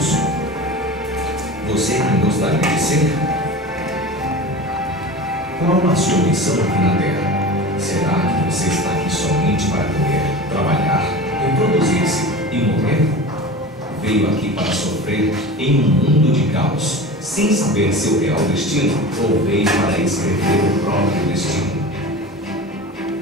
desejamos? Você é quem gostaria de ser? Qual a sua missão aqui na Terra? Será que você está aqui somente para comer, trabalhar, reproduzir-se e morrer? Veio aqui para sofrer em um mundo de caos, sem saber seu real destino, ou veio para escrever o próprio destino?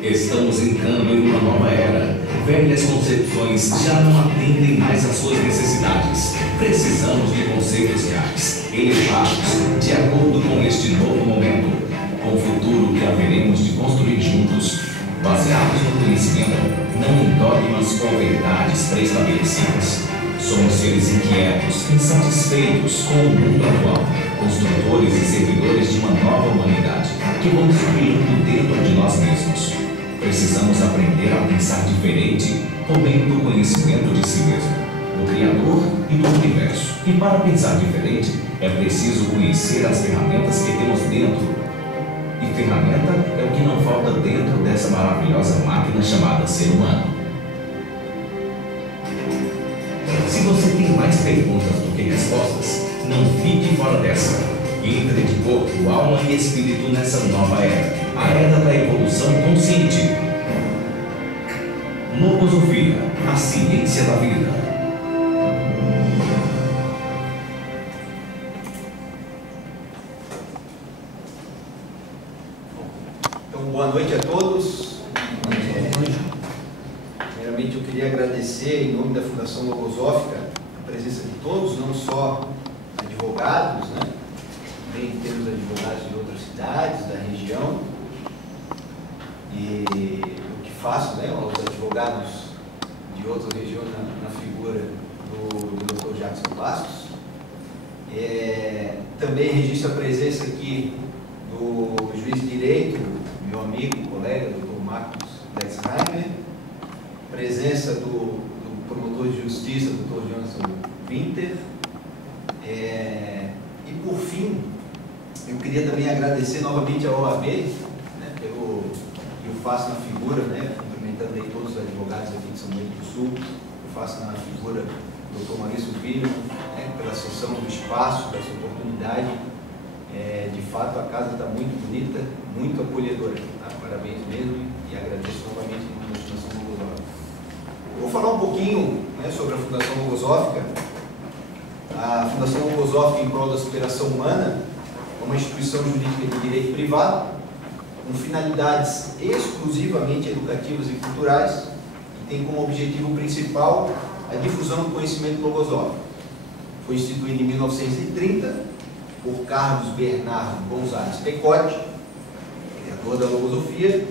Estamos entrando em uma nova era. Velhas concepções já não atendem mais às suas necessidades. Precisamos de conceitos reais, elevados, de acordo com este novo momento, com o futuro que haveremos de construir juntos, baseados no conhecimento, não em dogmas ou verdades pré-estabelecidas. Somos seres inquietos, insatisfeitos com o mundo atual, construtores e servidores de uma nova humanidade, que vamos criando dentro de nós mesmos. Precisamos aprender a pensar diferente, por meio do conhecimento de si mesmo, do Criador e do Universo. E para pensar diferente, é preciso conhecer as ferramentas que temos dentro. E ferramenta é o que não falta dentro dessa maravilhosa máquina chamada ser humano. Se você tem mais perguntas do que respostas, não fique fora dessa. Entre de corpo, alma e espírito nessa nova era, a era da evolução consciente. Logosofia, a ciência da vida. Então, boa noite a todos. Primeiramente, eu queria agradecer, em nome da Fundação Logosófica, a presença de todos, não só advogados, né? Também temos advogados de outras cidades, da região. E o que faço, né, aos advogados de outras regiões na figura do Dr. Jackson Bastos. Também registro a presença aqui do juiz de direito, meu amigo, colega, Dr. Marcos Lexheimer, presença do promotor de justiça, Dr. Johnson Winter. E por fim, eu queria também agradecer novamente à OAB, né, pelo que eu faço na figura, né, cumprimentando aí todos os advogados aqui de São Bento do Sul, eu faço na figura do Dr. Maurício Filho, né, pela cessão do espaço, dessa oportunidade. De fato, a casa está muito bonita, muito acolhedora. Tá? Parabéns mesmo e agradeço novamente em nome da Fundação Logosófica. Eu vou falar um pouquinho, né, sobre a Fundação Logosófica. A Fundação Logosófica em prol da superação humana é uma instituição jurídica de direito privado, com finalidades exclusivamente educativas e culturais, e tem como objetivo principal a difusão do conhecimento logosófico. Foi instituído em 1930 por Carlos Bernardo González Pecotti, criador da logosofia,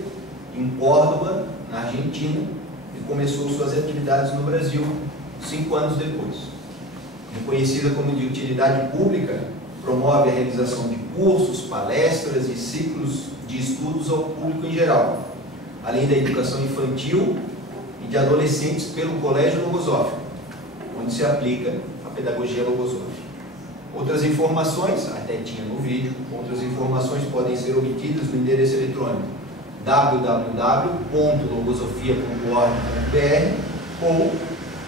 em Córdoba, na Argentina, e começou suas atividades no Brasil 5 anos depois. Reconhecida como de utilidade pública, promove a realização de cursos, palestras e ciclos de estudos ao público em geral, além da educação infantil e de adolescentes pelo Colégio Logosófico, onde se aplica a pedagogia logosófica. Outras informações, até tinha no vídeo, outras informações podem ser obtidas no endereço eletrônico www.logosofia.org.br ou,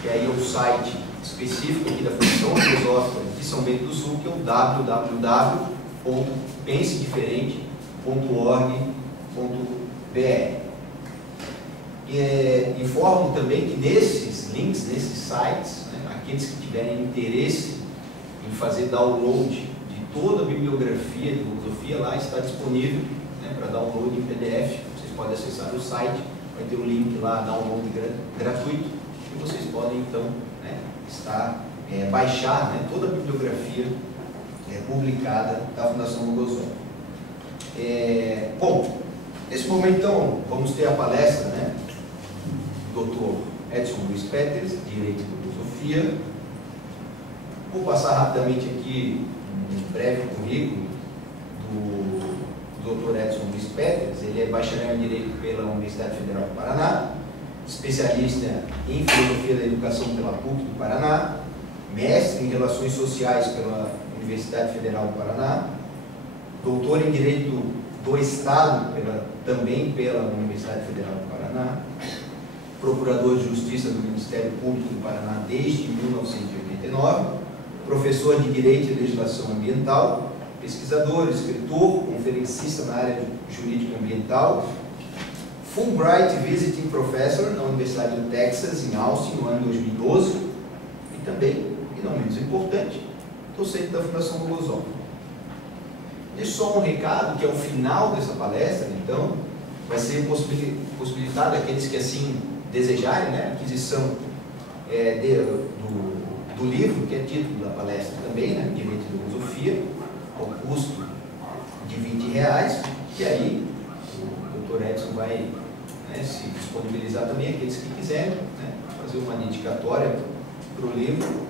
que aí é o site específico aqui da Fundação Logosófica de São Bento do Sul, que é o www.pensediferente.org.br. Informo também que nesses links, nesses sites, né, aqueles que tiverem interesse em fazer download de toda a bibliografia de logosofia, lá está disponível, né, para download em PDF. Vocês podem acessar o site, vai ter um link lá, download gratuito, e vocês podem então, né, baixar, né, toda a bibliografia publicada da Fundação Logosófica. Bom, nesse momento então vamos ter a palestra, né, do Dr. Edson Luiz Peters, Direito e Logosofia. Vou passar rapidamente aqui um breve currículo do Dr. Edson Luiz Peters. Ele é bacharel em Direito pela Universidade Federal do Paraná, especialista em Filosofia da Educação pela PUC do Paraná, mestre em Relações Sociais pela Universidade Federal do Paraná, doutor em Direito do Estado também pela Universidade Federal do Paraná, procurador de Justiça do Ministério Público do Paraná desde 1989, professor de Direito e Legislação Ambiental, pesquisador, escritor, conferencista na área jurídica ambiental, Fulbright Visiting Professor na Universidade do Texas, em Austin, no ano 2012, e também, e não menos importante, docente da Fundação Logosófica. Deixo só um recado, que ao final dessa palestra, então, vai ser possibilitado aqueles que assim desejarem, né, aquisição do livro, que é título da palestra também, né, Direito e Filosofia, ao custo de R$20, que aí o Dr. Edson vai, né, se disponibilizar também, aqueles que quiserem, né, fazer uma dedicatória para o livro,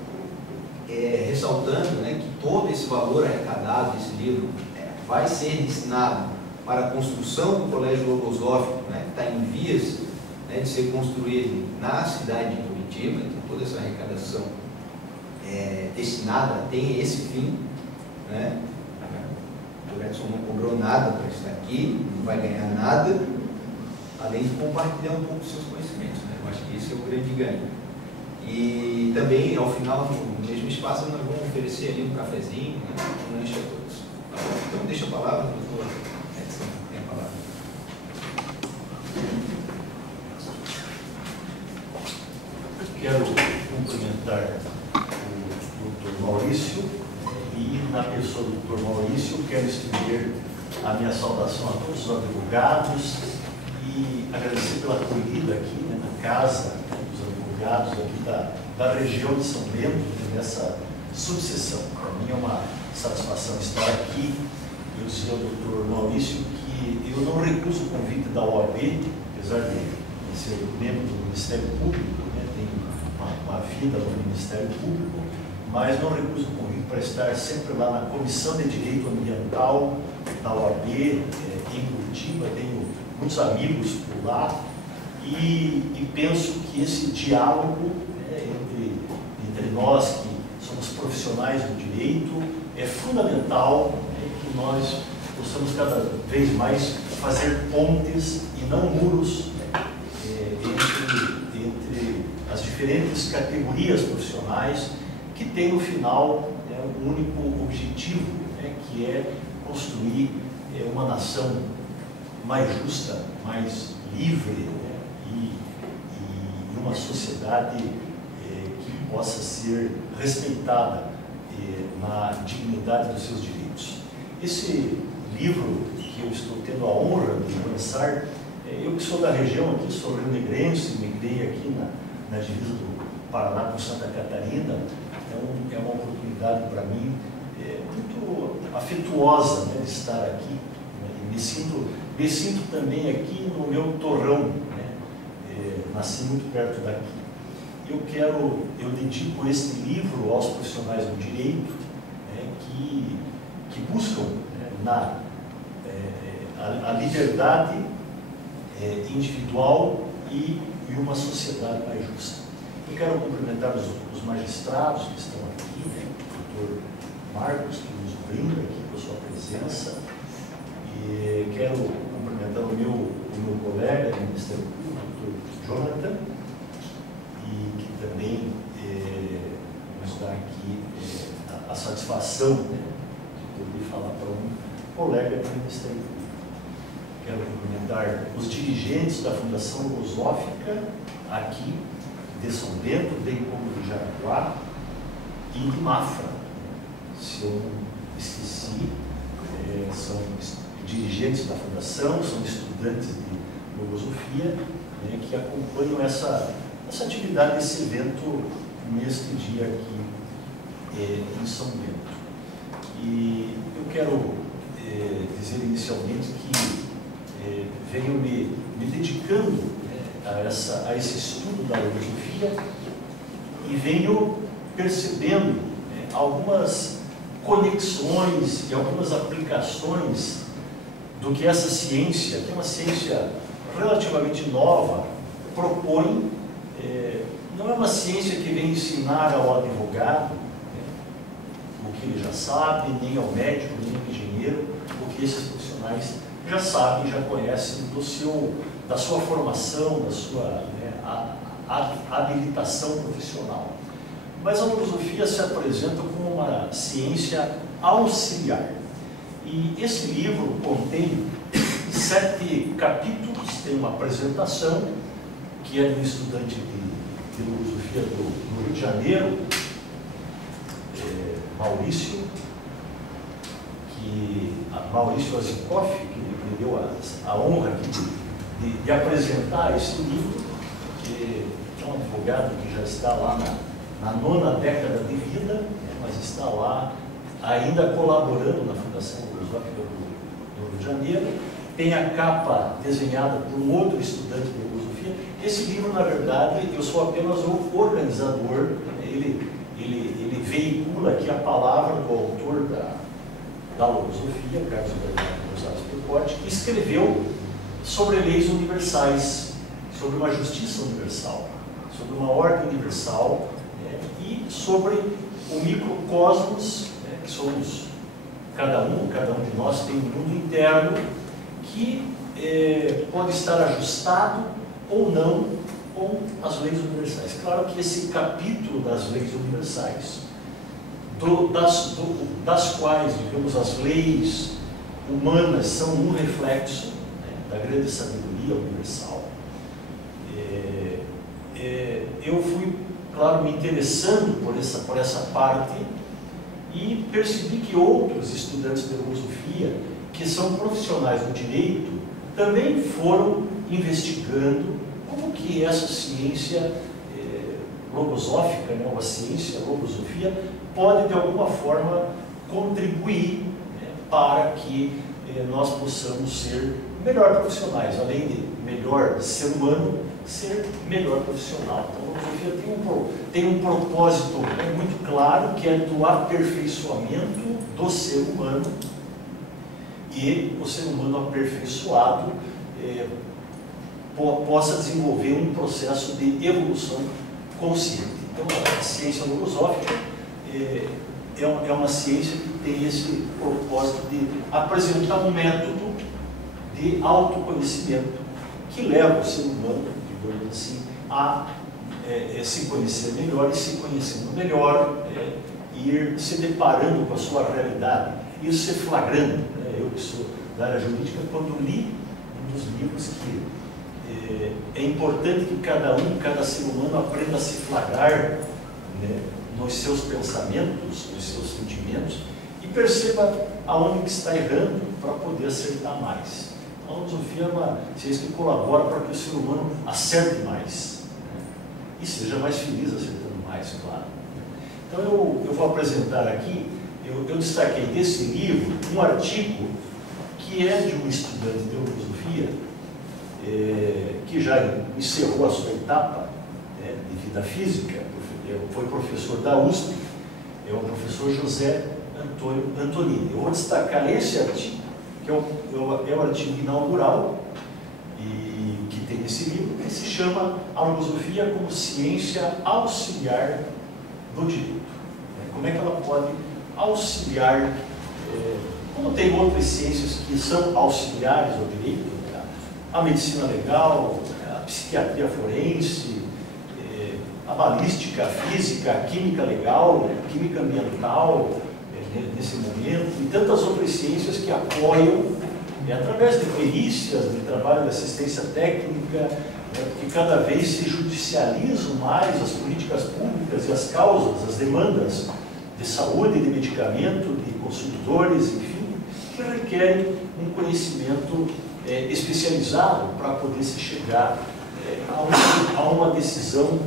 ressaltando, né, que todo esse valor arrecadado desse livro vai ser destinado para a construção do Colégio Logosófico, né, que está em vias, né, de ser construído na cidade de Curitiba. Então toda essa arrecadação destinada tem esse fim, né? O Dr. Edson não cobrou nada para estar aqui, não vai ganhar nada, além de compartilhar um pouco dos seus conhecimentos, né? Eu acho que esse é o grande ganho. E também, ao final, no mesmo espaço, nós vamos oferecer ali um cafezinho, né, um lanche a todos. Tá bom? Então deixa a palavra, doutor Edson, tem a palavra. Eu quero cumprimentar o Dr. Maurício, e na pessoa do Dr. Maurício quero estender a minha saudação a todos os advogados e agradecer pela acolhida aqui, né, na casa dos advogados aqui da região de São Bento, nessa sucessão. Para mim é uma satisfação estar aqui. Eu dizer ao Dr. Maurício que eu não recuso o convite da OAB, apesar de ser membro do Ministério Público, né, tenho uma vida no Ministério Público, mas não recuso o convite para estar sempre lá na Comissão de Direito Ambiental da OAB, em Curitiba. Tenho muitos amigos por lá e penso que esse diálogo, né, entre nós que somos profissionais do direito é fundamental, né, que nós possamos cada vez mais fazer pontes e não muros, né, entre as diferentes categorias profissionais que tem no final, né, um único objetivo, né, que é construir uma nação mais justa, mais livre, né, e uma sociedade que possa ser respeitada na dignidade dos seus direitos. Esse livro que eu estou tendo a honra de lançar, eu que sou da região aqui, sou rio-negrense, migrei aqui na divisa do Paraná com Santa Catarina, então é uma oportunidade para mim muito afetuosa, né, de estar aqui, né, e me sinto também aqui no meu torrão, né, nasci muito perto daqui. Eu dedico este livro aos profissionais do direito, né, que buscam, né, a liberdade individual e uma sociedade mais justa. Eu quero cumprimentar os magistrados que estão aqui, né, o doutor Marcos, que nos brinda aqui com a sua presença, e quero cumprimentar o meu colega do Ministério Público, o doutor Jonathan, e que também nos dá aqui a satisfação, né, de poder falar para um colega do Ministério Público. Quero cumprimentar os dirigentes da Fundação Logosófica aqui de São Bento, bem como de Jaraguá e de Mafra. Se eu não esqueci, são dirigentes da Fundação, são estudantes de Logosofia, né, que acompanham essa atividade, esse evento neste dia aqui em São Bento. E eu quero dizer inicialmente que venho me dedicando, né, a esse estudo da logosofia e venho percebendo, né, algumas conexões e algumas aplicações do que essa ciência, que é uma ciência relativamente nova, propõe. Não é uma ciência que vem ensinar ao advogado, né, o que ele já sabe, nem ao médico, nem ao engenheiro, o que esses profissionais já sabem, já conhecem da sua formação, da sua, né, habilitação profissional. mas a logosofia se apresenta como uma ciência auxiliar. E esse livro contém 7 capítulos, tem uma apresentação, que é de um estudante de logosofia do Rio de Janeiro, Maurício Azikoff, que me deu a honra aqui de apresentar esse livro, que é um advogado que já está lá na 9ª década de vida, mas está lá ainda colaborando na Fundação Logosófica do Rio de Janeiro. Tem a capa desenhada por um outro estudante de filosofia. Esse livro, na verdade, eu sou apenas o organizador. Ele veicula aqui a palavra do autor da logosofia, Carlos Gonçalves Pecote, que escreveu sobre leis universais, sobre uma justiça universal, sobre uma ordem universal, e sobre o microcosmos, que somos cada um de nós tem um mundo interno que pode estar ajustado ou não com as leis universais. Claro que esse capítulo das leis universais, das quais, digamos, as leis humanas são um reflexo da grande sabedoria universal, eu fui, claro, me interessando por essa parte e percebi que outros estudantes de filosofia, que são profissionais do direito, também foram investigando como que essa ciência logosófica, ou a ciência, a logosofia, pode de alguma forma contribuir para que nós possamos ser melhor profissionais, além de melhor ser humano, ser melhor profissional. Então, a filosofia tem um propósito muito claro, que é do aperfeiçoamento do ser humano, e o ser humano aperfeiçoado possa desenvolver um processo de evolução consciente. Então, a ciência logosófica é uma ciência que tem esse propósito de apresentar um método de autoconhecimento que leva o ser humano, digamos assim, a se conhecer melhor, e se conhecendo melhor, ir se deparando com a sua realidade, ir se flagrando. Eu que sou da área jurídica, quando li um dos livros que é importante que cada ser humano aprenda a se flagrar, nos seus pensamentos, nos seus sentimentos, e perceba aonde que está errando para poder acertar mais. A filosofia é uma ciência que colabora para que o ser humano acerte mais, e seja mais feliz acertando mais, claro. Então eu vou apresentar aqui, eu destaquei desse livro um artigo que é de um estudante de filosofia, que já encerrou a sua etapa de vida física, foi professor da USP, é o professor José Antônio Antonini. Eu vou destacar esse artigo, que é o artigo inaugural, e que tem esse livro, que se chama A Logosofia como Ciência Auxiliar do Direito. Como é que ela pode auxiliar, como tem outras ciências que são auxiliares ao direito, a medicina legal, a psiquiatria forense, a balística, a física, a química legal, a química ambiental, nesse momento, e tantas outras ciências que apoiam, através de perícias, de trabalho de assistência técnica, que cada vez se judicializam mais as políticas públicas e as causas, as demandas de saúde, de medicamento, de consumidores, enfim, que requerem um conhecimento especializado para poder se chegar a uma decisão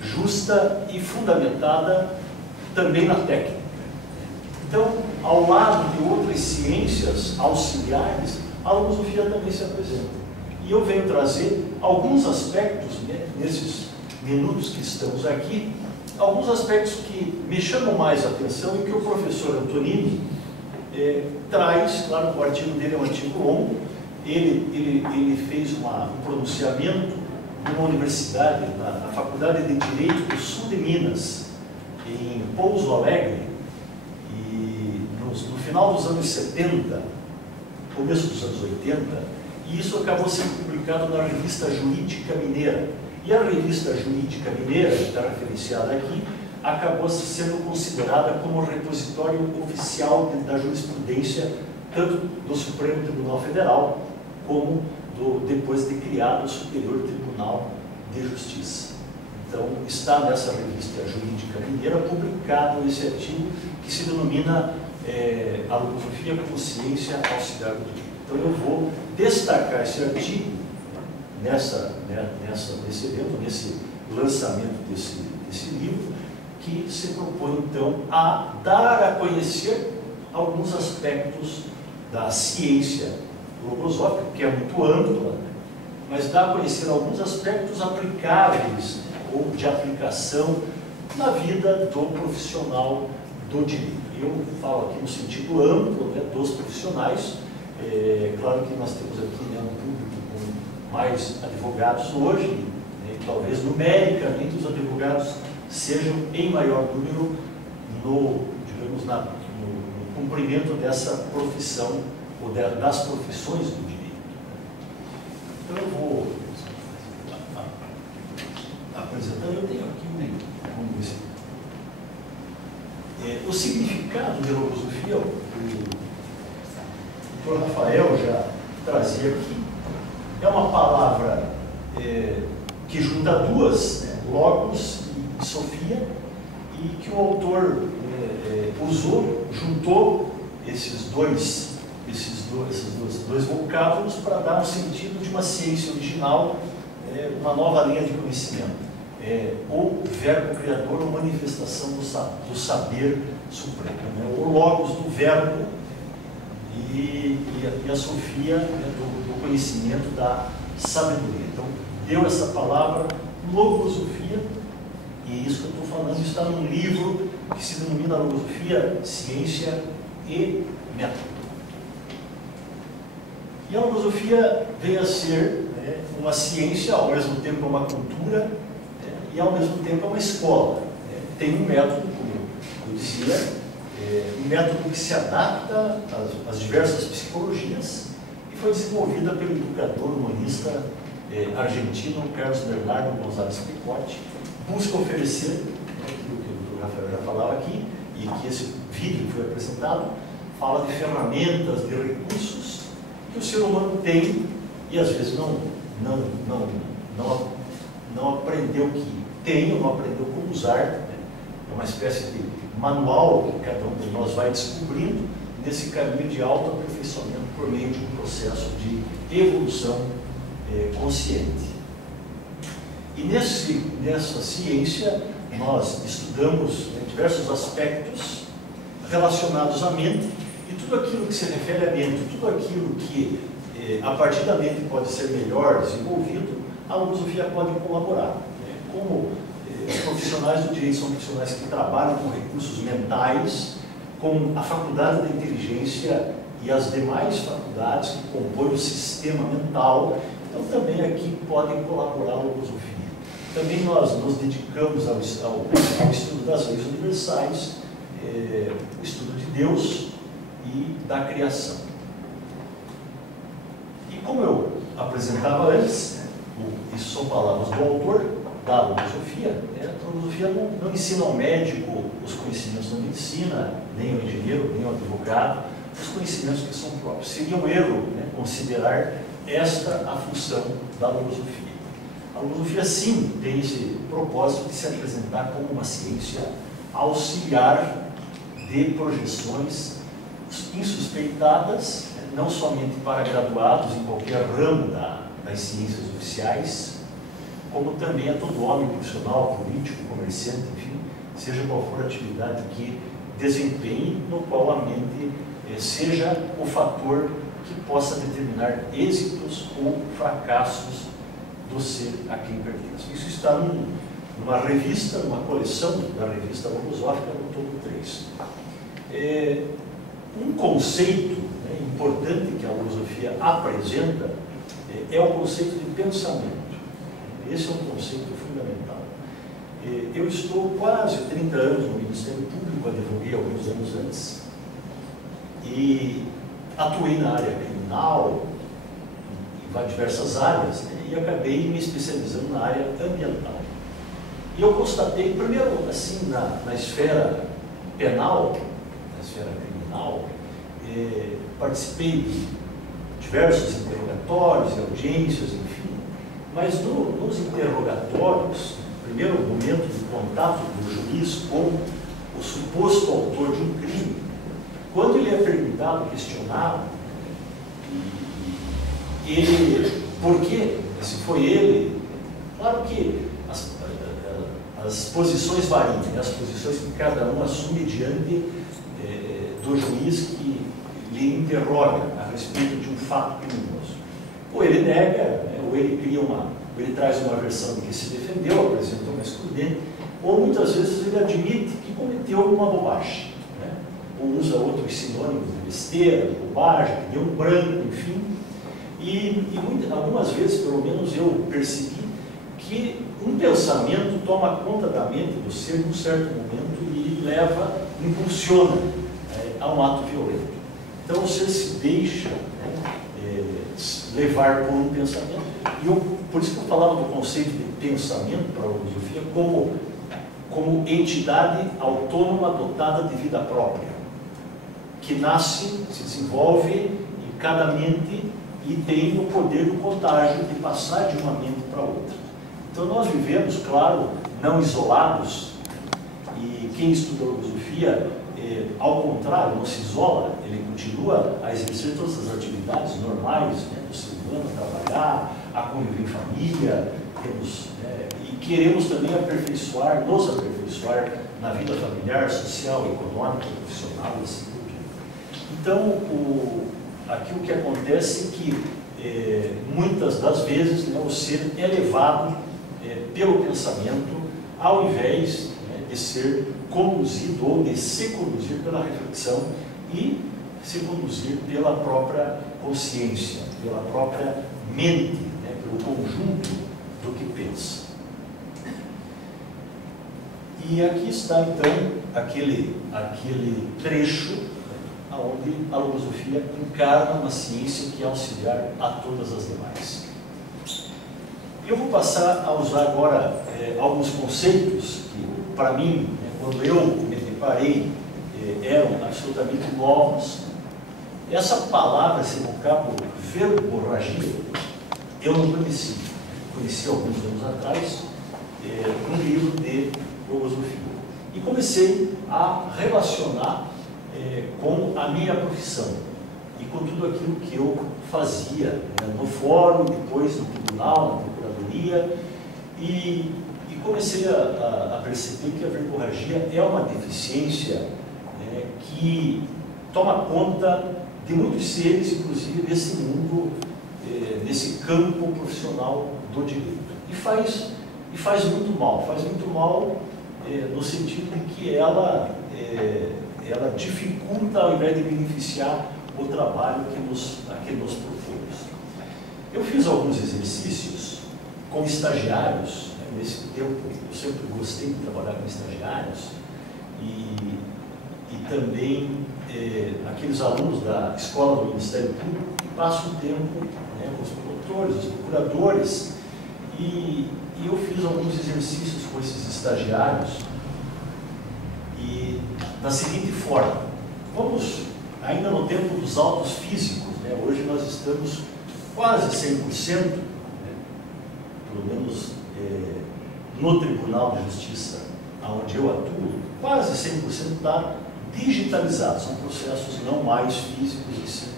justa e fundamentada também na técnica. Então, ao lado de outras ciências auxiliares, a logosofia também se apresenta. E eu venho trazer alguns aspectos, nesses minutos que estamos aqui, alguns aspectos que me chamam mais a atenção e que o professor Antonini traz. Claro, o artigo dele é um artigo longo, ele fez um pronunciamento numa universidade, na Faculdade de Direito do Sul de Minas, em Pouso Alegre, e no final dos anos 70, começo dos anos 80, e isso acabou sendo publicado na Revista Jurídica Mineira. E a Revista Jurídica Mineira, que está referenciada aqui, acabou sendo considerada como repositório oficial da jurisprudência, tanto do Supremo Tribunal Federal, como depois de criado o Superior Tribunal de Justiça. Então, está nessa revista jurídica mineira publicado esse artigo que se denomina a logosofia como ciência auxiliar do direito. Então, eu vou destacar esse artigo nesse evento, nesse lançamento desse livro, que se propõe, então, a dar a conhecer alguns aspectos da ciência logosófica, que é muito ampla, mas dá a conhecer alguns aspectos aplicáveis, ou de aplicação na vida do profissional do direito. Eu falo aqui no sentido amplo, né, dos profissionais. Claro que nós temos aqui, né, um público com mais advogados hoje, né, talvez numericamente os advogados sejam em maior número no cumprimento dessa profissão, ou das profissões do direito. Então eu vou apresentando, eu tenho aqui vamos ver. O significado de logosofia, o Dr. Rafael já trazia aqui, é uma palavra que junta duas, né, logos e sofia, e que o autor juntou esses dois vocábulos para dar um sentido de uma ciência original, uma nova linha de conhecimento. O verbo criador, ou manifestação do saber supremo, né? O logos do verbo e a sofia, né, do conhecimento da sabedoria. Então, deu essa palavra logosofia, e isso que eu estou falando está num livro que se denomina Logosofia, Ciência e Método. E a logosofia vem a ser, né, uma ciência, ao mesmo tempo uma cultura, e ao mesmo tempo é uma escola. Tem um método, como eu dizia, um método que se adapta às diversas psicologias e foi desenvolvida pelo educador humanista argentino Carlos Bernardo González Picotti. Busca oferecer, aquilo que o Dr. Rafael já falava aqui, e que esse vídeo foi apresentado, fala de ferramentas, de recursos que o ser humano tem e às vezes não aprendeu que tem, ou não aprendeu como usar, né? É uma espécie de manual que cada um de nós vai descobrindo nesse caminho de autoaperfeiçoamento por meio de um processo de evolução consciente. E nessa ciência nós estudamos, né, diversos aspectos relacionados à mente, e tudo aquilo que se refere à mente, tudo aquilo que a partir da mente pode ser melhor desenvolvido, a logosofia pode colaborar. Como os profissionais do direito são profissionais que trabalham com recursos mentais, com a faculdade da inteligência e as demais faculdades que compõem o sistema mental, então também aqui podem colaborar a logosofia. Também nós nos dedicamos ao estudo das leis universais, o estudo de Deus e da criação. E como eu apresentava antes, isso são palavras do autor da logosofia, a logosofia não ensina ao médico os conhecimentos da medicina, nem ao engenheiro, nem ao advogado, os conhecimentos que são próprios. Seria um erro, né, considerar esta a função da logosofia. A logosofia, sim, tem esse propósito de se apresentar como uma ciência auxiliar de projeções insuspeitadas, não somente para graduados em qualquer ramo das ciências oficiais, como também a todo homem profissional, político, comerciante, enfim, seja qual for a atividade que desempenhe, no qual a mente seja o fator que possa determinar êxitos ou fracassos do ser a quem pertence. Isso está numa revista, numa coleção da revista Logosófica, no tomo 3. Um conceito, né, importante que a logosofia apresenta é o conceito de pensamento. Esse é um conceito fundamental. Eu estou quase 30 anos no Ministério Público, advoguei alguns anos antes, e atuei na área criminal, em diversas áreas, né, e acabei me especializando na área ambiental. E eu constatei, primeiro, assim, na esfera penal, na esfera criminal, participei de diversos interrogatórios e audiências, enfim, mas nos interrogatórios, no primeiro momento de contato do juiz com o suposto autor de um crime, quando ele é perguntado, questionado, ele, por quê? Se foi ele, claro que as posições variam, né? As posições que cada um assume diante do juiz que lhe interroga a respeito de um fato criminoso. Ou ele nega, né? Ou ele traz uma versão de que se defendeu, apresentou uma excludente, ou muitas vezes ele admite que cometeu uma bobagem, né? Ou usa outros sinônimos de besteira, de bobagem, que deu um branco, enfim. E algumas vezes, pelo menos, eu percebi que um pensamento toma conta da mente do ser em um certo momento e impulsiona a um ato violento. Então você se deixa levar por um pensamento. E por isso que eu falava do conceito de pensamento para a filosofia como entidade autônoma dotada de vida própria, que nasce, se desenvolve em cada mente e tem o poder do contágio de passar de uma mente para outra. Então nós vivemos, claro, não isolados, e quem estuda a filosofia, ao contrário, não se isola, ele continua a exercer todas as atividades normais, né, do ser humano, trabalhar, a conviver em família, e queremos também nos aperfeiçoar na vida familiar, social, econômica, profissional e assim por diante. Então, aqui o que acontece é que muitas das vezes, né, o ser é levado pelo pensamento, ao invés, né, de ser conduzido ou de se conduzir pela reflexão e se conduzir pela própria consciência, pela própria mente, né, pelo conjunto do que pensa. E aqui está então aquele trecho onde a logosofia encarna uma ciência que é auxiliar a todas as demais. Eu vou passar a usar agora alguns conceitos que, para mim, né, quando eu me deparei, eram absolutamente novos. Essa palavra, esse vocábulo, verborragia, eu não conhecia. Conheci alguns anos atrás um livro de logosofia. E comecei a relacionar com a minha profissão e com tudo aquilo que eu fazia, né, no fórum, depois no tribunal, na procuradoria, e comecei a perceber que a verborragia é uma deficiência que toma conta de muitos seres, inclusive desse mundo, desse campo profissional do direito. E faz muito mal no sentido de que ela dificulta ao invés de beneficiar o trabalho a que nos propomos. Eu fiz alguns exercícios com estagiários, né, nesse tempo. Eu sempre gostei de trabalhar com estagiários e também aqueles alunos da escola do Ministério Público que passam o tempo, né, com os promotores, os procuradores, e eu fiz alguns exercícios com esses estagiários e da seguinte forma: vamos ainda no tempo dos autos físicos, né? Hoje nós estamos quase 100%, né? Pelo menos no Tribunal de Justiça, onde eu atuo, quase 100% está digitalizado, são processos não mais físicos e sim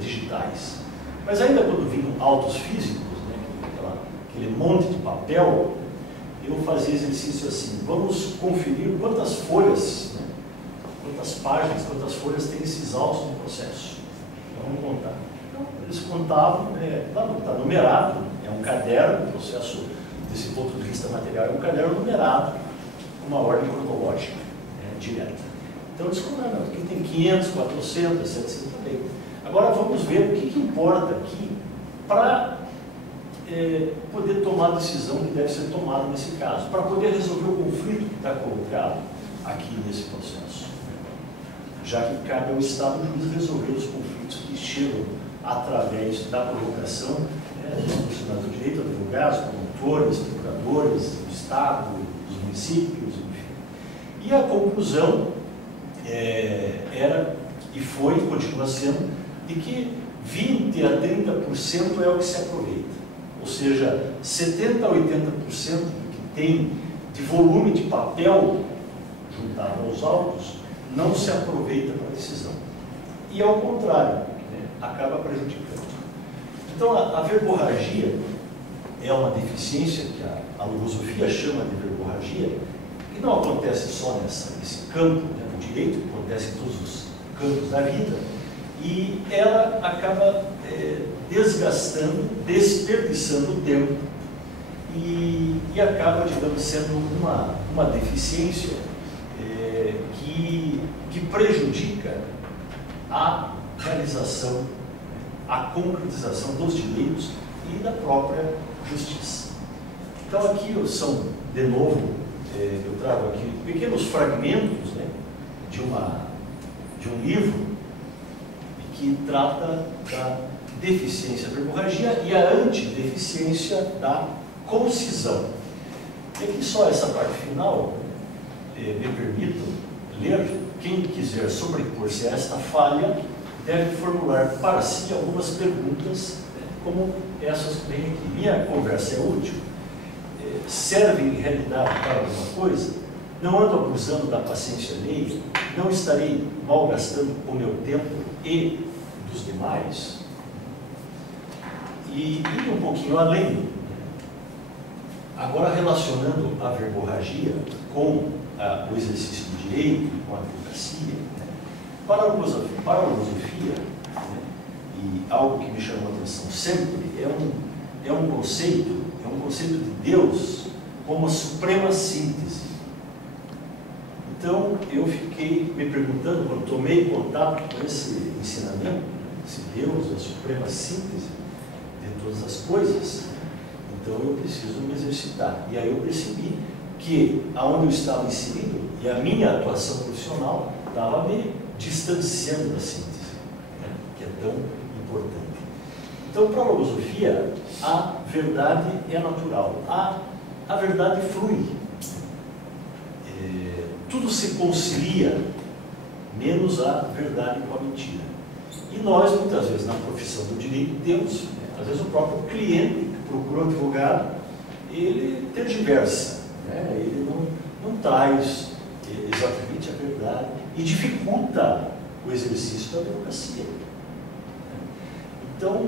digitais. Mas ainda quando vinham autos físicos, né? Aquele monte de papel, eu fazia exercício assim: vamos conferir quantas folhas, né, quantas páginas, quantas folhas tem esses autos no processo. Então, vamos contar. Então, eles contavam, está numerado, é um caderno, o processo desse ponto de vista material é um caderno numerado, com uma ordem cronológica, direta. Então eles contaram, aqui tem 500, 400, 700 também. Agora vamos ver o que importa aqui para poder tomar a decisão que deve ser tomada nesse caso, para poder resolver o conflito que está colocado aqui nesse processo. Já que cabe ao Estado o juiz resolver os conflitos que chegam através da colocação dos profissionais do direito, advogados, promotores, promotores, procuradores, do Estado, dos municípios, enfim. E a conclusão era, e foi, e continua sendo, de que 20% a 30% é o que se aproveita. Ou seja, 70% a 80% do que tem de volume de papel juntado aos autos não se aproveita para a decisão. E ao contrário, né, acaba prejudicando. Então, a verborragia é uma deficiência que a logosofia chama de verborragia, que não acontece só nesse campo, né, no direito, que acontece em todos os campos da vida, e ela acaba desgastando, desperdiçando o tempo e acaba, digamos, sendo uma deficiência que prejudica a realização, a concretização dos direitos e da própria justiça. Então aqui são, de novo, eu trago aqui pequenos fragmentos, né, de um livro que trata da deficiência da verborragia e a antideficiência da concisão. E aqui só essa parte final, me permito ler. Quem quiser sobrepor-se a esta falha deve formular para si algumas perguntas, né, como essas que vem aqui. Minha conversa é útil? Serve em realidade para alguma coisa? Não ando abusando da paciência alheia? Não estarei malgastando o meu tempo e dos demais? E indo um pouquinho além, agora relacionando a verborragia com o exercício do direito, com a advocacia, né? Para a filosofia, né? E algo que me chamou a atenção sempre é um conceito de Deus como a suprema síntese. Então eu fiquei me perguntando, quando tomei contato com esse ensinamento, esse Deus, a suprema síntese de todas as coisas, então eu preciso me exercitar. E aí eu percebi que aonde eu estava inserido e a minha atuação profissional estava me distanciando da síntese, né, que é tão importante. Então, para a logosofia, a verdade é natural, a verdade flui. Tudo se concilia, menos a verdade com a mentira. E nós, muitas vezes, na profissão do direito, temos, às vezes, o próprio cliente que procura um advogado, ele tergiversa, né? Ele não traz exatamente a verdade e dificulta o exercício da advocacia. Então,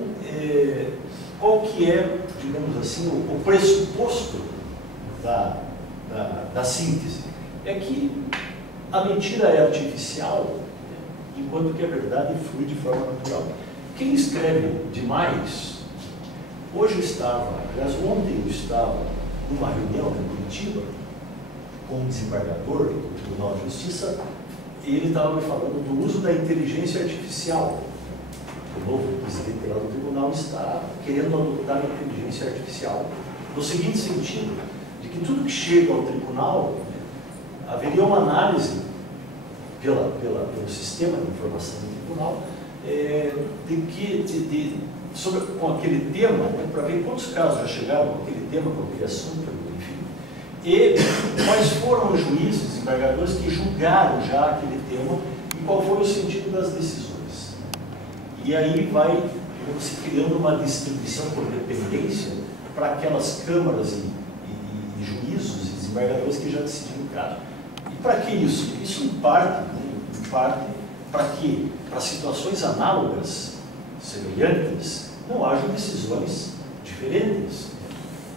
qual que é, digamos assim, o pressuposto da síntese? É que a mentira é artificial, enquanto que a verdade flui de forma natural. Quem escreve demais, hoje ontem eu estava numa reunião em Curitiba com um desembargador do Tribunal de Justiça, e ele estava me falando do uso da inteligência artificial. O novo presidente lá do tribunal está querendo adotar a inteligência artificial no seguinte sentido, de que tudo que chega ao tribunal, haveria uma análise pelo sistema de informação do tribunal com aquele tema, né, para ver quantos casos já chegaram com aquele tema, com aquele assunto, enfim, e quais foram os juízes, desembargadores que julgaram já aquele tema e qual foi o sentido das decisões. E aí vai se criando uma distribuição por dependência para aquelas câmaras e juízos e desembargadores que já decidiram o caso. E para que isso? Isso em parte para que, para situações análogas, semelhantes, não hajam decisões diferentes.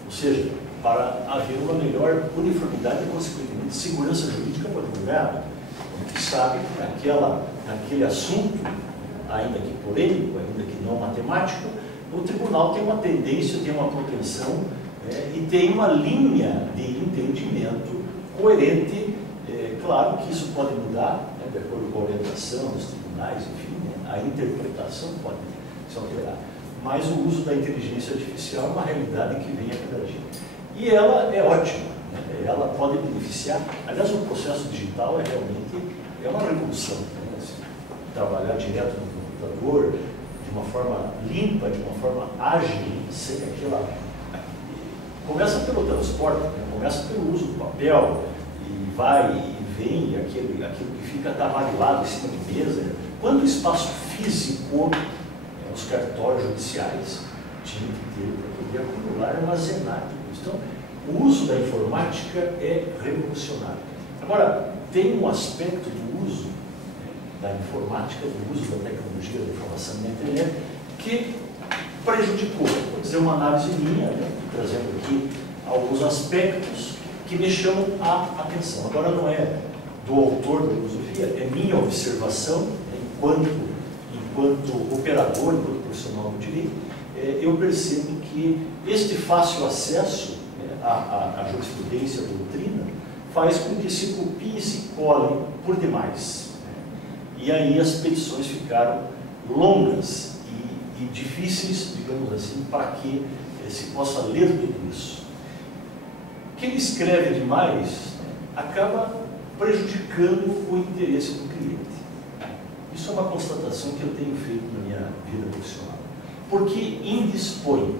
Ou seja, para haver uma melhor uniformidade e, consequentemente, segurança jurídica para o advogado, que sabe que naquele assunto, ainda que polêmico, ainda que não matemático, o tribunal tem uma tendência, tem uma propensão e tem uma linha de entendimento coerente. Claro que isso pode mudar, né, de acordo com a orientação dos tribunais, enfim, né, a interpretação pode se alterar, mas o uso da inteligência artificial é uma realidade que vem a cada dia. E ela é ótima, né, ela pode beneficiar. Aliás, o processo digital realmente uma revolução, né, assim, trabalhar direto no computador, de uma forma limpa, de uma forma ágil, sem Começa pelo transporte, né? Começa pelo uso do papel, e vai e vem, aquilo que fica atabalhoado em cima de mesa. Quando o espaço físico, os cartórios judiciais tinham que ter para poder acumular e armazenar tudo isso. Então, o uso da informática é revolucionário. Agora, tem um aspecto do uso da informática, do uso da tecnologia da informação na internet, que prejudicou. Vou dizer uma análise minha, né, trazendo aqui alguns aspectos que me chamam a atenção. Agora, não é do autor da filosofia, é minha observação, né, enquanto operador, enquanto profissional do direito, eu percebo que este fácil acesso, né, à jurisprudência, à doutrina, faz com que se copie e se cole por demais. Né? E aí as petições ficaram longas e difíceis, digamos assim, para que se possa ler tudo isso. Quem escreve demais, né, acaba prejudicando o interesse do cliente. Isso é uma constatação que eu tenho feito na minha vida profissional. Porque indispõe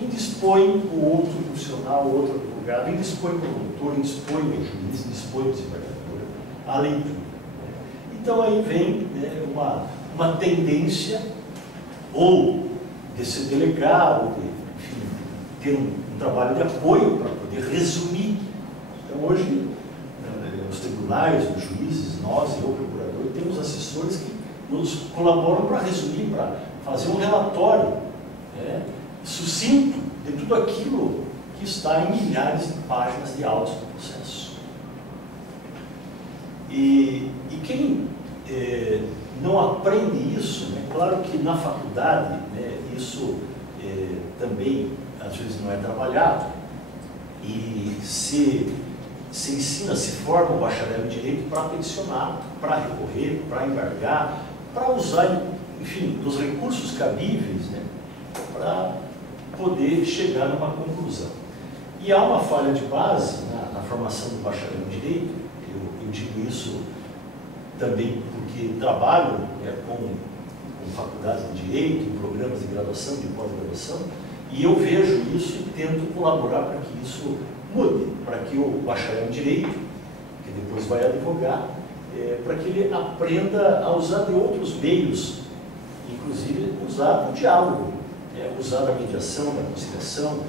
o outro profissional, o outro advogado, indispõe o promotor, indispõe o juiz, indispõe o desembargador, a leitura. Então aí vem, né, uma tendência ou de se delegar, ou de, enfim, ter um trabalho de apoio para poder resumir. Então hoje, os tribunais, os juízes, nós e o procurador, temos assessores que nos colaboram para resumir, para fazer um relatório, né, sucinto de tudo aquilo que está em milhares de páginas de autos do processo. E quem não aprende isso, né, claro que na faculdade, né, isso também às vezes não é trabalhado, e se ensina, se forma o bacharel em direito para peticionar, para recorrer, para embargar, para usar, enfim, os recursos cabíveis, né, para poder chegar numa conclusão. E há uma falha de base na formação do bacharel em direito. Eu digo isso também porque trabalho com faculdades de direito, em programas de graduação, de pós-graduação, e eu vejo isso e tento colaborar para que isso mude, para que o bacharel em direito, que depois vai advogar, para que ele aprenda a usar de outros meios, inclusive usar o diálogo, usar da mediação, da conciliação,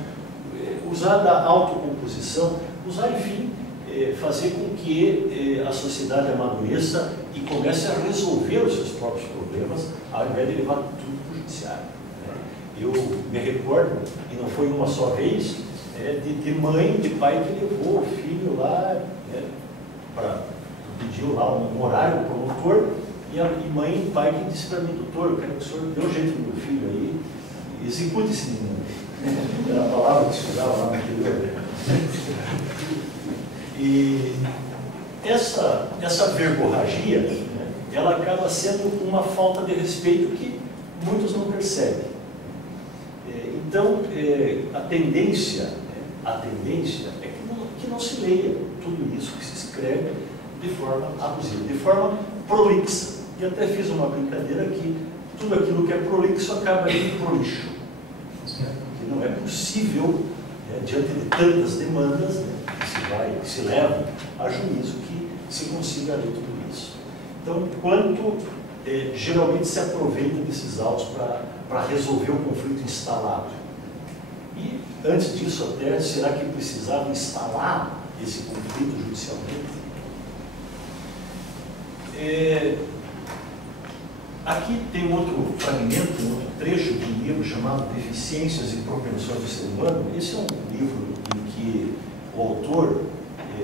usar da autocomposição, usar, enfim, fazer com que a sociedade amadureça e comece a resolver os seus próprios problemas, ao invés de levar tudo para o judiciário. Eu me recordo, e não foi uma só vez, de mãe, de pai que levou o filho lá, pediu lá um horário para o promotor, e mãe e pai que disse para mim: doutor, eu quero que o senhor dê um jeito no meu filho aí, e execute esse menino. Era a palavra que se usava lá no anterior. E essa verborragia, né, ela acaba sendo uma falta de respeito que muitos não percebem. Então, a tendência é que não se leia tudo isso que se escreve de forma abusiva, de forma prolixa. E até fiz uma brincadeira que tudo aquilo que é prolixo acaba indo para o lixo. Que não é possível, diante de tantas demandas, né, que se levam a juízo, que se consiga ler tudo isso. Então, quanto geralmente se aproveita desses autos para resolver o conflito instalado. E, antes disso até, será que precisava instalar esse conflito judicialmente? Aqui tem um outro fragmento, um outro trecho de um livro chamado Deficiências e Propensões do Ser Humano. Esse é um livro em que o autor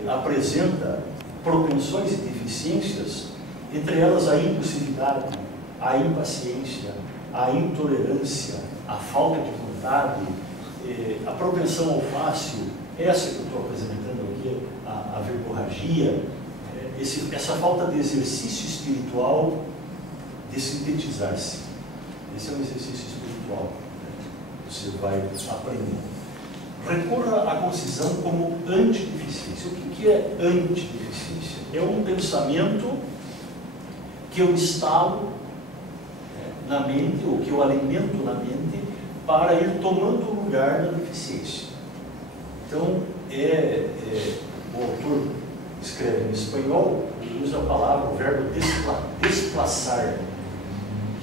apresenta propensões e deficiências, entre elas a impulsividade, a impaciência, a intolerância, a falta de vontade, a propensão ao fácil, essa que eu estou apresentando aqui, a verborragia, essa falta de exercício espiritual de sintetizar-se. Esse é um exercício espiritual, né? Você vai aprender. Recorra à concisão como antideficiência. O que é antideficiência? É um pensamento que eu instalo na mente, ou que eu alimento na mente, para ir tomando o lugar da deficiência. Então, o autor escreve em espanhol e usa a palavra, o verbo desplaçar,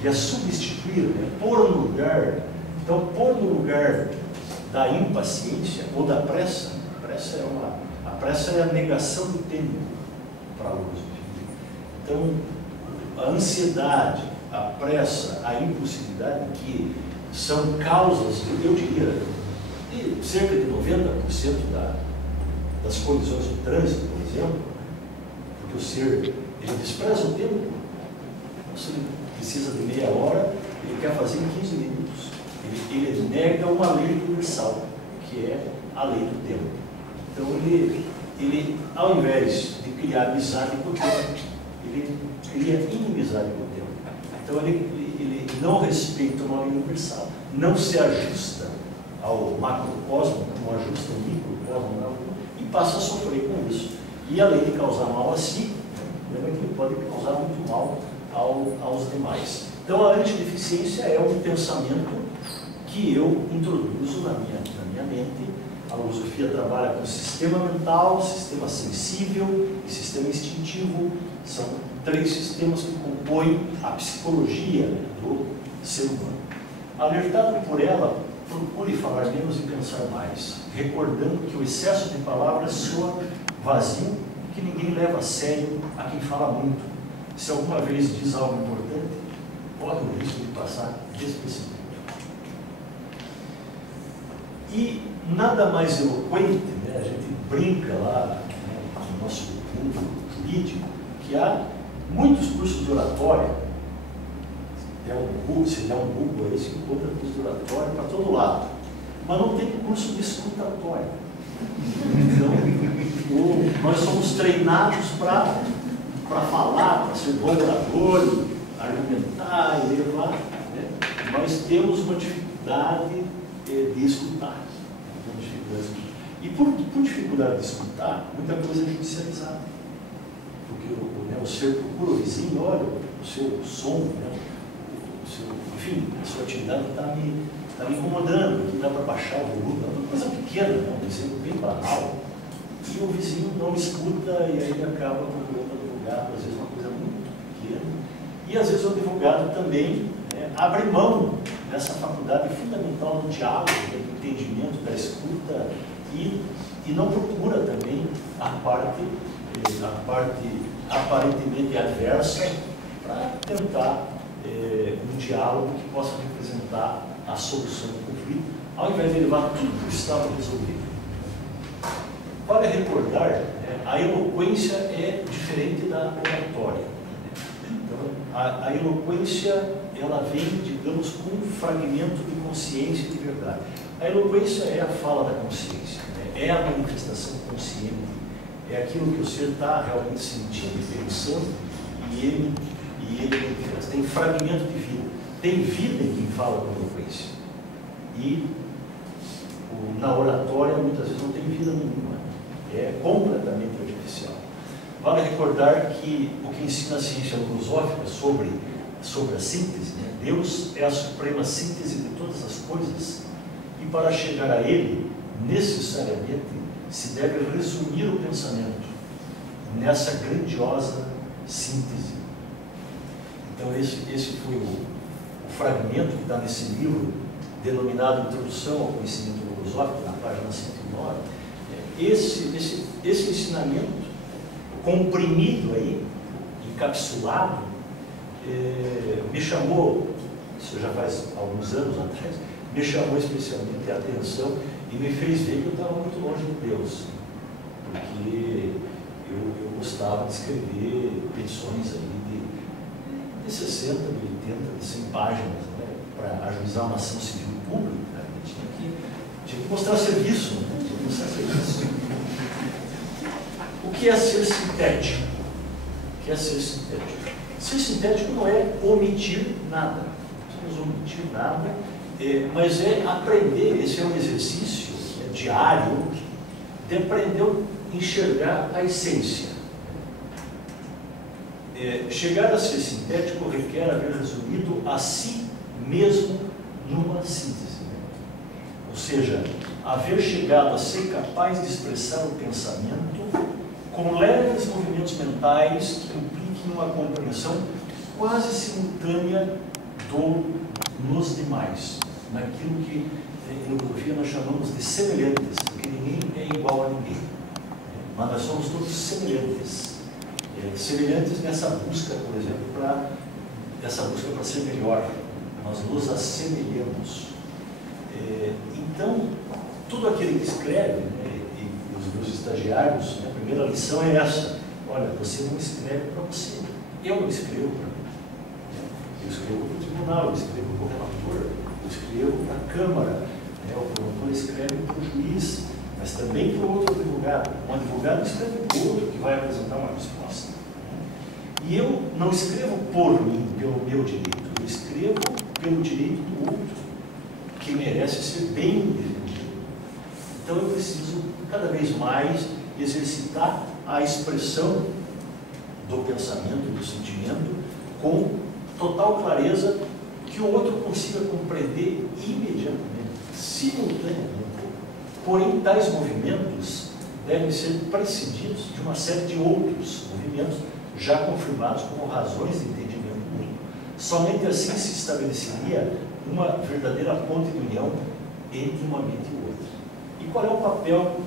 que é substituir, né? Pôr no lugar. Então, pôr no lugar da impaciência ou da pressa. A pressa é a negação do tempo para a filosofia. Então, a ansiedade, a pressa, a impulsividade, que são causas, eu diria, de cerca de 90% das colisões de trânsito, por exemplo, porque o ser, ele despreza o tempo. Se ele precisa de meia hora, ele quer fazer em 15 minutos. Ele nega uma lei universal, que é a lei do tempo. Então, ele ao invés de criar amizade com o tempo, ele cria inimizade com o tempo. Então, ele não respeita uma lei universal, não se ajusta ao macrocosmo, não ajusta ao microcosmo, e passa a sofrer com isso. E além de causar mal a si, ele pode causar muito mal aos demais. Então, a antideficiência é um pensamento que eu introduzo na minha mente. A filosofia trabalha com sistema mental, sistema sensível e sistema instintivo. São 3 sistemas que compõem a psicologia do ser humano. Alertado por ela, procure falar menos e pensar mais, recordando que o excesso de palavras soa vazio e que ninguém leva a sério a quem fala muito. Se alguma vez diz algo importante, corre o risco de passar despercebido. E nada mais eloquente, né? A gente brinca lá, né, no nosso mundo jurídico, que há muitos cursos de oratória. Se der um Google aí, se encontra curso de oratória para todo lado. Mas não tem curso de escutatória. Então, nós somos treinados para falar, para ser bom orador, argumentar, elevar, né? Mas temos uma dificuldade de escutar. E por dificuldade de escutar, muita coisa é judicializada. Porque o ser procura o vizinho, olha, o seu som, né? Enfim, a sua atividade está me incomodando, aqui dá para baixar o volume, é uma coisa pequena, né? Um exemplo bem banal. E o vizinho não escuta e aí ele acaba procurando o advogado, às vezes uma coisa muito pequena. E às vezes o advogado também abre mão dessa faculdade fundamental do diálogo, do entendimento, da escuta e não procura também a parte aparentemente adversa para tentar um diálogo que possa representar a solução do conflito, ao invés de levar tudo que estava resolvido. Vale recordar, a eloquência é diferente da oratória. Então, a eloquência, ela vem, digamos, com um fragmento de consciência e de verdade. A eloquência é a fala da consciência, né? É a manifestação consciente, é aquilo que o ser está realmente sentindo e pensando, e ele tem fragmento de vida. Tem vida em quem fala com eloquência. E na oratória, muitas vezes, não tem vida nenhuma. É completamente artificial. Vale recordar que o que ensina a ciência filosófica sobre a síntese, né? Deus é a suprema síntese de todas as coisas, e para chegar a Ele, necessariamente, se deve resumir o pensamento nessa grandiosa síntese. Então, esse foi o fragmento que está nesse livro, denominado Introdução ao Conhecimento Filosófico, na página 109. Esse ensinamento, comprimido aí, encapsulado, me chamou, isso já faz alguns anos atrás, me chamou especialmente a atenção e me fez ver que eu estava muito longe de Deus, porque eu gostava de escrever petições ali de 60, de 80, de 100 páginas, né, para ajuizar uma ação civil pública. Né? Tinha que mostrar serviço, né? Tinha que mostrar serviço. O que é ser sintético? O que é ser sintético? Ser sintético não é omitir nada, não precisamos omitir nada, mas é aprender, esse é um exercício diário, de aprender a enxergar a essência. Chegar a ser sintético requer haver resumido a si mesmo numa síntese. Né? Ou seja, haver chegado a ser capaz de expressar o pensamento com leves movimentos mentais que impliquem uma compreensão quase simultânea nos demais, naquilo que em filosofia nós chamamos de semelhantes, porque ninguém é igual a ninguém, mas nós somos todos semelhantes. Semelhantes nessa busca, por exemplo, essa busca para ser melhor, nós nos assemelhamos. Então, todo aquele que escreve, né, e os meus estagiários, a primeira lição é essa: olha, você não escreve para você, eu não escrevo para mim, eu escrevo para o tribunal, eu escrevo para o relator, eu escrevo para a Câmara, né, o promotor escreve para o juiz, mas também para o outro advogado. Um advogado escreve para o outro que vai apresentar uma resposta. E eu não escrevo por mim, pelo meu direito, eu escrevo pelo direito do outro, que merece ser bem defendido. Então eu preciso cada vez mais exercitar a expressão do pensamento, do sentimento, com total clareza, que o outro consiga compreender imediatamente, simultaneamente. Porém, tais movimentos devem ser precedidos de uma série de outros movimentos já confirmados como razões de entendimento mútuo. Somente assim se estabeleceria uma verdadeira ponte de união entre uma mente e outra. E qual é o papel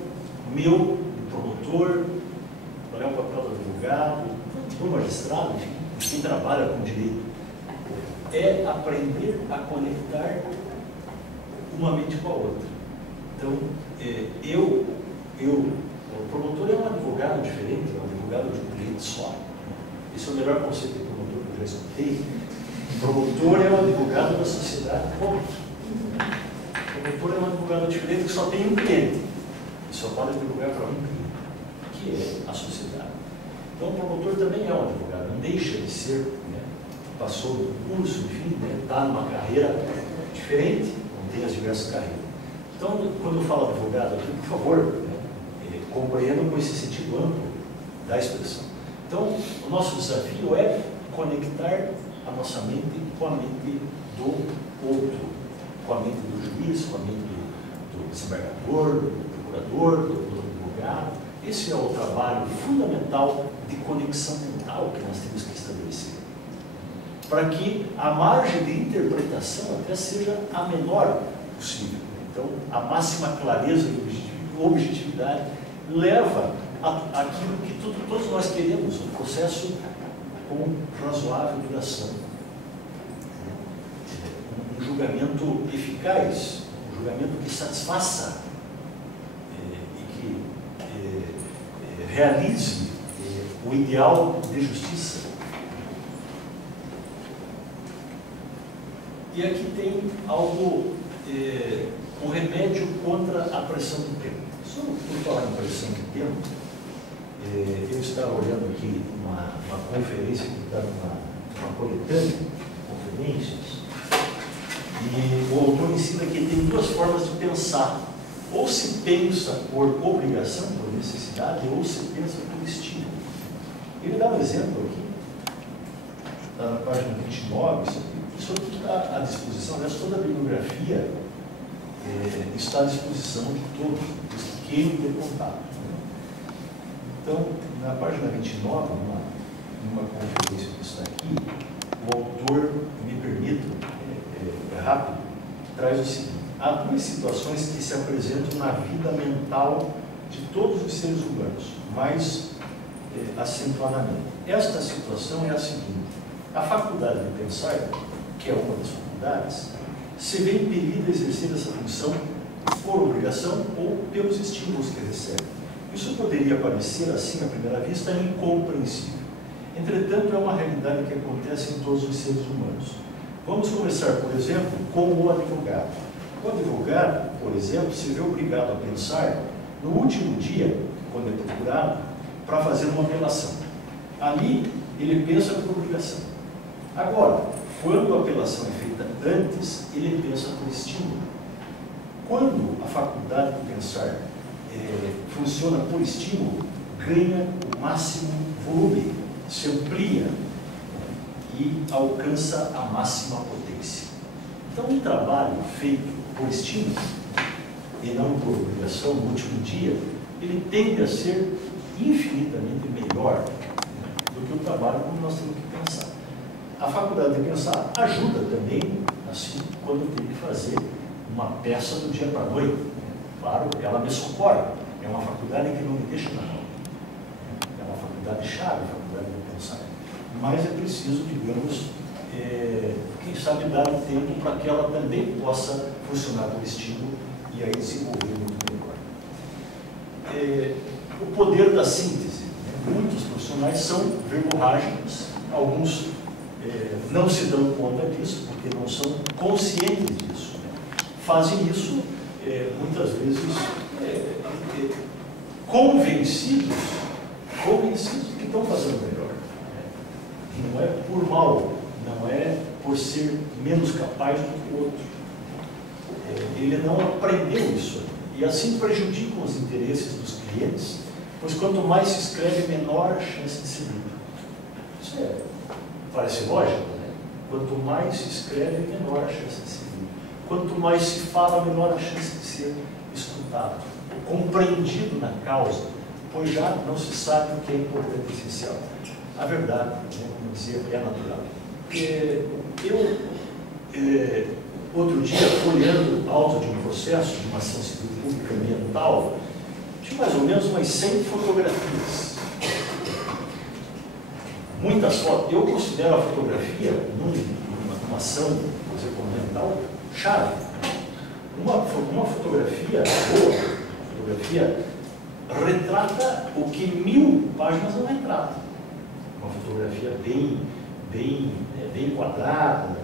meu, do promotor, qual é o papel do advogado, do magistrado, enfim, de quem trabalha com direito? É aprender a conectar uma mente com a outra. Então, o promotor é um advogado diferente, é um advogado de um direito só. Esse é o melhor conceito de promotor que eu já escutei. O promotor é um advogado da sociedade, ponto. O promotor é um advogado diferente que só tem um cliente. E só pode advogar para um cliente, que é a sociedade. Então, o promotor também é um advogado, não deixa de ser, né? Passou no curso, enfim, está numa carreira diferente, não tem as diversas carreiras. Então, quando eu falo advogado aqui, por favor, né, compreendam com esse sentido amplo da expressão. Então, o nosso desafio é conectar a nossa mente com a mente do outro, com a mente do juiz, com a mente do desembargador, do procurador, do advogado. Esse é o trabalho fundamental de conexão mental que nós temos que estabelecer, para que a margem de interpretação até seja a menor possível. Então, a máxima clareza e objetividade leva àquilo que todos nós queremos, um processo com razoável duração. Um julgamento eficaz, um julgamento que satisfaça e que realize o ideal de justiça. E aqui tem algo, um remédio contra a pressão do tempo. Só por falar em pressão do tempo, eu estava olhando aqui uma conferência que está numa coletânea de conferências, e o autor ensina que tem duas formas de pensar: ou se pensa por obrigação, por necessidade, ou se pensa por estímulo. Ele dá um exemplo aqui, está na página 29, isso aqui está à disposição, aliás, toda a bibliografia está à disposição de todos os que queiram ter contato. Então, na página 29, numa conferência que está aqui, o autor, me permito, rápido, traz o seguinte: há duas situações que se apresentam na vida mental de todos os seres humanos, mais acentuadamente. Esta situação é a seguinte: a faculdade de pensar, que é uma das faculdades, se vê impelida a exercer essa função por obrigação ou pelos estímulos que recebe. Isso poderia parecer, assim, à primeira vista, incompreensível. Entretanto, é uma realidade que acontece em todos os seres humanos. Vamos começar, por exemplo, com o advogado. O advogado, por exemplo, se vê obrigado a pensar no último dia, quando é procurado, para fazer uma apelação. Ali, ele pensa por obrigação. Agora, quando a apelação é feita antes, ele pensa por estímulo. Quando a faculdade de pensar funciona por estímulo, ganha o máximo volume, se amplia e alcança a máxima potência. Então, um trabalho feito por estímulo e não por obrigação, no último dia, ele tende a ser infinitamente melhor, né, do que o trabalho como nós temos que pensar. A faculdade de pensar ajuda também, assim, quando tem que fazer uma peça do dia para a noite. Claro, ela me socorre. É uma faculdade que não me deixa na mão. É uma faculdade chave, a faculdade de pensar. Mas é preciso, digamos, quem sabe dar um tempo para que ela também possa funcionar como estímulo e aí desenvolver muito melhor. O poder da síntese. Muitos profissionais são verborrágicos, alguns não se dão conta disso, porque não são conscientes disso. Fazem isso, muitas vezes, convencidos que estão fazendo melhor. Não é por mal, não é por ser menos capaz do que o outro. Ele não aprendeu isso. E assim prejudicam os interesses dos clientes, pois quanto mais se escreve, menor a chance de ser lido. Isso parece lógico, né? Quanto mais se escreve, menor a chance de ser lido. Quanto mais se fala, menor a chance de ser escutado, compreendido na causa, pois já não se sabe o que é importante e essencial. A verdade, né, como dizia, é natural. Outro dia, folheando auto de um processo de uma ação civil pública ambiental, tinha mais ou menos umas 100 fotografias. Muitas fotos. Eu considero a fotografia, numa ação ambiental, chave. Uma fotografia boa, fotografia retrata o que 1000 páginas não retratam. Uma fotografia bem quadrada.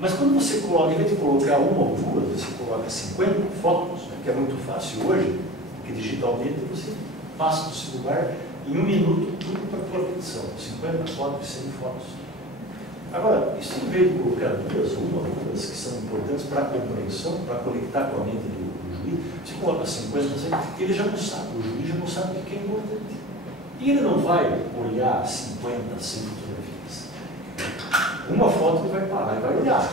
Mas quando você coloca, em vez de colocar uma ou duas, você coloca 50 fotos, né, que é muito fácil hoje, porque digitalmente você passa do celular em 1 minuto tudo para a tua atenção. 50 fotos, 100 fotos. Agora, isso em vez de colocar duas ou uma ou duas que são importantes para a compreensão, para conectar com a mente do juiz, você coloca 50, 100, ele já não sabe, o juiz já não sabe o que é importante. E ele não vai olhar 50, 100 fotografias. Uma foto ele vai parar e vai olhar,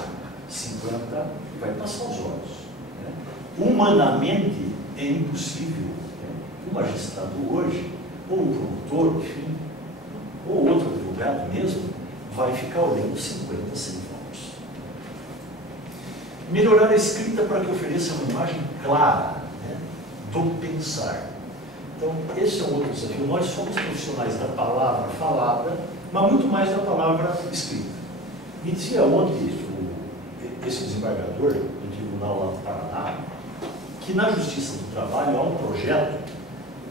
50 vai passar os olhos. Né? Humanamente é impossível, né, que o magistrado hoje, ou o promotor, enfim, ou outro advogado mesmo, vai ficar olhando 50, 100 fotos. Melhorar a escrita para que ofereça uma imagem clara, né, do pensar. Então, esse é um outro desafio. Nós somos profissionais da palavra falada, mas muito mais da palavra escrita. Me dizia ontem esse desembargador do tribunal lá do Paraná, que na Justiça do Trabalho há um projeto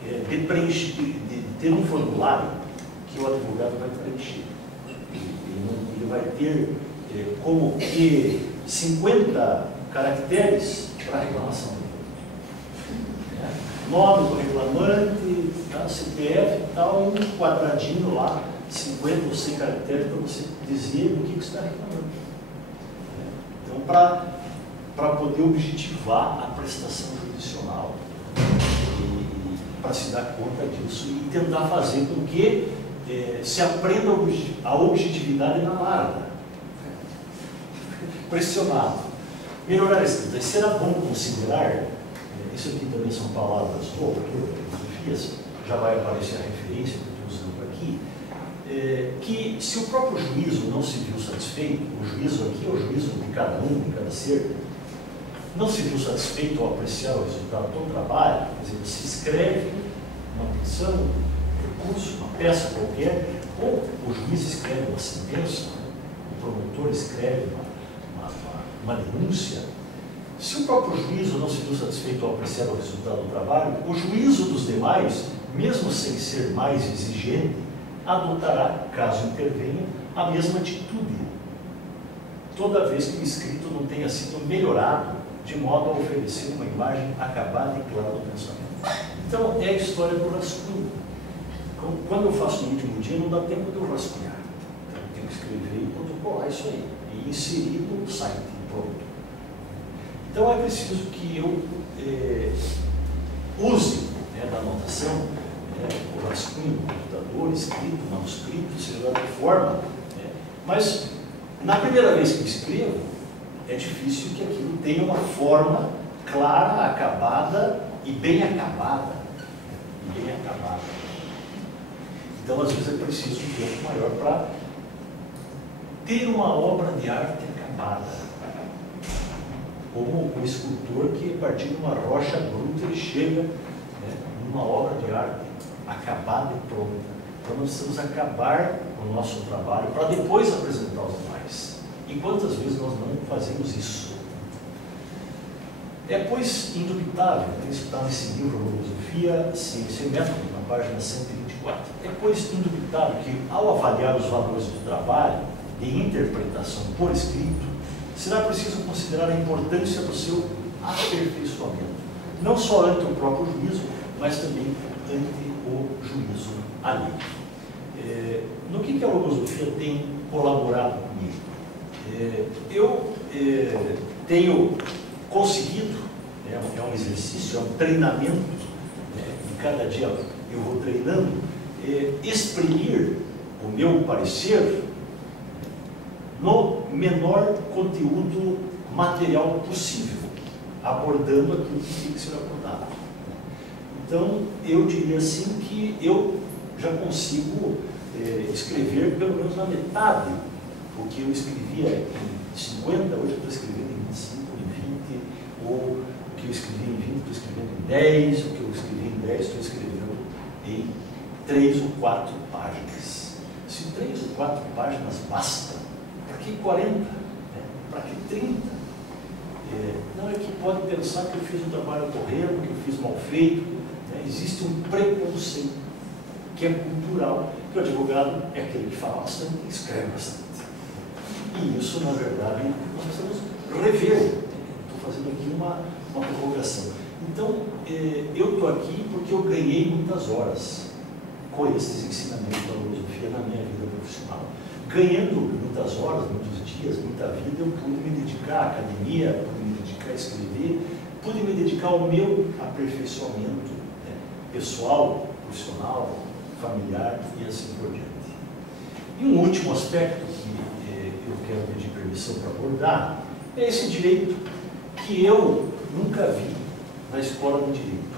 de ter um formulário que o advogado vai preencher. Ele vai ter como que 50 caracteres para a reclamação dele. Nome do reclamante, tá, CPF e tal, um quadradinho lá, 50 ou 100 caracteres para você dizer o que você está reclamando. Então, para poder objetivar a prestação jurisdicional e para se dar conta disso e tentar fazer com que se aprenda a objetividade na larga. Pressionado. Melhorar a escrita. Será bom considerar, isso aqui também são palavras do autor, filosofias, já vai aparecer a referência que eu estou usando aqui, que se o próprio juízo não se viu satisfeito, o juízo aqui é o juízo de cada um, de cada ser, não se viu satisfeito ao apreciar o resultado do trabalho, quer dizer, você escreve uma petição, um recurso, uma peça qualquer, ou o juiz escreve uma sentença, o promotor escreve uma denúncia. Se o próprio juízo não se viu satisfeito ao apreciar o resultado do trabalho, o juízo dos demais, mesmo sem ser mais exigente, adotará, caso intervenha, a mesma atitude, toda vez que o escrito não tenha sido melhorado, de modo a oferecer uma imagem acabada e clara do pensamento. Então, é a história do rascunho. Quando eu faço no último dia, não dá tempo de eu rascunhar. Então, eu tenho que escrever e protocolar isso aí, e inserir no site, pronto. Então, é preciso que eu use, né, da anotação, o rascunho, o computador, escrito, manuscrito, seja de forma, mas na primeira vez que eu escrevo, é difícil que aquilo tenha uma forma clara, acabada e bem acabada. E bem acabada. Então, às vezes, é preciso um tempo maior para ter uma obra de arte acabada. Como um escultor que, a partir de uma rocha bruta, ele chega, né, numa obra de arte acabada e pronta. Então, nós precisamos acabar o nosso trabalho para depois apresentar os demais. E quantas vezes nós não fazemos isso? É, pois, indubitável, isso está nesse livro, Filosofia, Ciência e Método, na página 124. É, pois, indubitável que, ao avaliar os valores do trabalho de interpretação por escrito, será preciso considerar a importância do seu aperfeiçoamento, não só ante o próprio juízo, mas também ante o juízo alheio. No que a logosofia tem colaborado comigo? Eu tenho conseguido, é um exercício, é um treinamento, e cada dia eu vou treinando, exprimir o meu parecer no menor conteúdo material possível, abordando aquilo que tem que ser abordado. Então, eu diria assim que eu já consigo escrever pelo menos na metade o que eu escrevia em 50, hoje eu estou escrevendo em 25, em 20, ou o que eu escrevi em 20, estou escrevendo em 10, o que eu escrevi em 10, estou escrevendo em 3 ou 4 páginas. Se 3 ou 4 páginas basta, para que 40? Né? Para que 30? Não é que pode pensar que eu fiz um trabalho correndo, que eu fiz mal feito. Né? Existe um preconceito que é cultural, que o advogado é aquele que fala bastante e escreve bastante. E isso, na verdade, nós precisamos rever. Estou fazendo aqui uma provocação. Então, eu estou aqui porque eu ganhei muitas horas com esses ensinamentos da filosofia na minha vida profissional. Ganhando muitas horas, muitos dias, muita vida, eu pude me dedicar à academia, pude me dedicar a escrever, pude me dedicar ao meu aperfeiçoamento, né, pessoal, profissional, familiar e assim por diante. E um último aspecto que eu quero pedir permissão para abordar é esse direito que eu nunca vi na escola do direito.